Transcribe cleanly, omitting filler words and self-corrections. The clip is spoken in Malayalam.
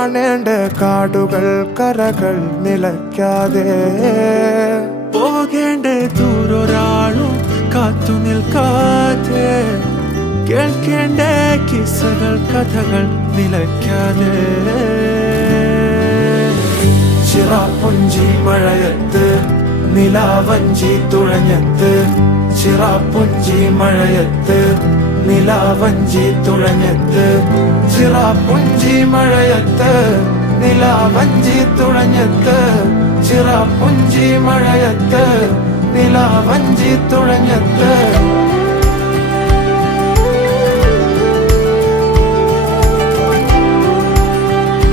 കാണേണ്ട കാടുകൾ കരകൾ നിലയ്ക്കാതെ പോകേണ്ട ദൂരൊരാളും കാത്തു നിൽക്കാതെ കേൾക്കേണ്ട കിസ്സകൾ കഥകൾ നിലയ്ക്കാതെ ചിറാപ്പുഞ്ചി മഴയത്ത് നിലാവഞ്ചി തുഴഞ്ഞത്ത് ചിറാപ്പുഞ്ചി മഴയത്ത് നിലാവഞ്ചി തുഴഞ്ഞത്ത് ചിറാപ്പുഞ്ചി മഴയത്ത് നിലാവഞ്ചി തുഴഞ്ഞത്ത് ചിറാപ്പുഞ്ചി മഴയത്ത് നിലാവഞ്ചി തുഴഞ്ഞത്ത്